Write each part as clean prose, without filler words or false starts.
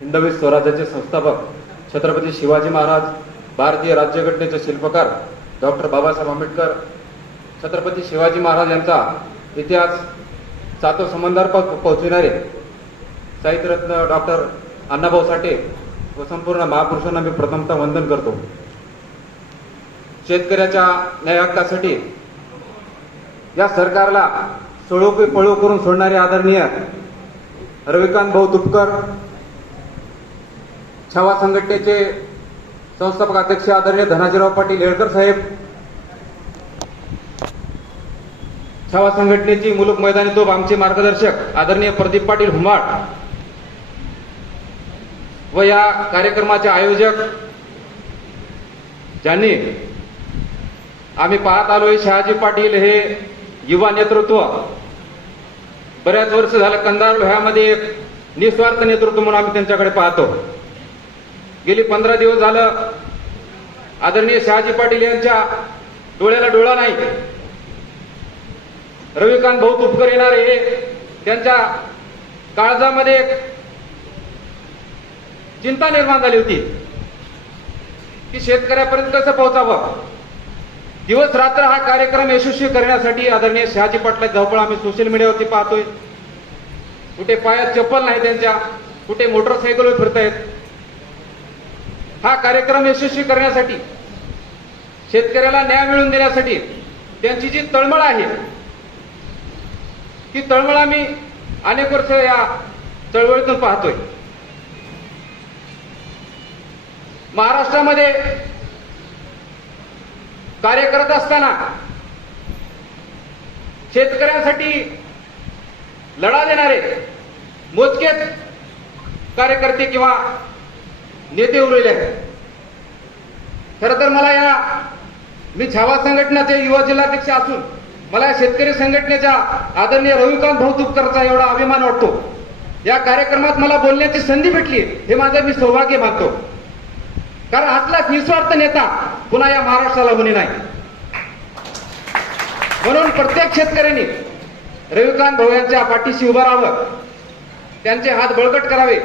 हिंदवी स्वराज्याचे संस्थापक छत्रपती शिवाजी महाराज, भारतीय राज्यघटनेचे शिल्पकार डॉक्टर बाबासाहेब आंबेडकर, छत्रपती शिवाजी महाराज यांचा इतिहास सातो समंदरपर्यंत पोहोचविणारे साहित्यरत्न डॉक्टर अण्णाभाऊ साठे व संपूर्ण महापुरुषांना मी प्रथमतः वंदन करतो. शेतकऱ्याच्या न्याय हक्कासाठी या सरकारला पळू करून सोडणारे आदरणीय रविकांत भाऊ तुपकर, छावा संघटनेचे संस्थापक अध्यक्ष आदरणीय धनाजीराव पाटील येळकर साहेब, छावा संघटनेची मुलुक मैदानी तोफ आमचे मार्गदर्शक आदरणीय प्रदीप पाटील हुंबाड व या कार्यक्रमाचे आयोजक ज्यांनी आम्ही पाहत आलोय, शहाजी पाटील हे युवा नेतृत्व बऱ्याच वर्ष झालं कंधार लोह्यामध्ये एक निस्वार्थ नेतृत्व म्हणून आम्ही त्यांच्याकडे पाहतो. गेली 15 दिवस झालं आदरणीय शहाजी पाटील यांच्या डोळ्याला डोळा नाही. रविकांत भाऊ तुपकर येणार हे त्यांच्या काळजामध्ये एक चिंता निर्माण झाली होती की शेतकऱ्यापर्यंत कसं पोहोचावं. दिवस रात्र हा कार्यक्रम यशस्वी करण्यासाठी आदरणीय शहाजी पाटलाची धावपळ आम्ही सोशल मीडियावरती पाहतोय. कुठे पायात चप्पल नाही त्यांच्या, कुठे मोटरसायकलवर फिरतायत. हा कार्यक्रम यशस्वी करण्यासाठी, शेतकऱ्याला न्याय मिळवून देण्यासाठी त्यांची जी तळमळ आहे ती तळमळ आम्ही अनेक वर्ष या चळवळीतून पाहतोय. महाराष्ट्रामध्ये कार्य करत असताना शेतकऱ्यांसाठी लढा देणारे मोजकेच कार्यकर्ते किंवा नेते उरलेले आहेत. खरं तर मला मी छावा संघटनेचे युवा जिल्हाध्यक्ष असून मला या शेतकरी संघटनेच्या आदरणीय रविकांत भाऊ तुपकरचा एवढा अभिमान वाटतो. या कार्यक्रमात मला बोलण्याची संधी भेटली हे माझं मी सौभाग्य मानतो. कारण आतला निस्वार्थ नेता पुन्हा या महाराष्ट्राला होणे नाही. म्हणून प्रत्येक शेतकऱ्यांनी रविकांत भाऊ यांच्या पाठीशी उभं राहावं, त्यांचे हात बळकट करावे,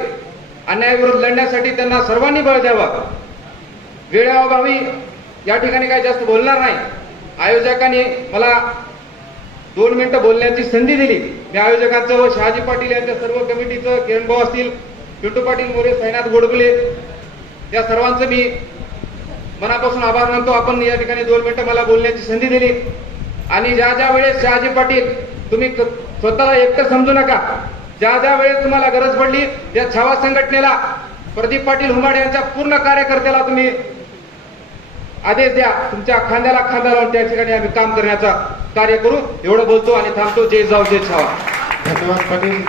अन्यायाविरुद्ध लढण्यासाठी त्यांना सर्वांनी बळ द्यावं. वेळेअभावी या ठिकाणी काही जास्त बोलणार नाही. आयोजकांनी मला 2 मिनिटं बोलण्याची संधी दिली. मी आयोजकांचं व शहाजी पाटील यांच्या सर्व कमिटीचं, किरण भाऊ असतील, पिंटू पाटील मोरे, साईनाथ गोडबुले या सर्वांचं मी मनापासून आभार मानतो. आपण या ठिकाणी 2 मिनिटं मला बोलण्याची संधी दिली. आणि ज्या ज्या वेळेस शहाजी पाटील, तुम्ही स्वतःला एकटं समजू नका, ज्या ज्या वेळेस तुम्हाला गरज पडली या छावा संघटनेला प्रदीप पाटील हुंबाड यांच्या पूर्ण कार्यकर्त्याला तुम्ही आदेश द्या. तुमच्या खांद्याला खांदा लावून त्या ठिकाणी आम्ही काम करण्याचा कार्य करू. एवढं बोलतो आणि थांबतो. जय जाऊ जय छावा. धन्यवाद पाटील.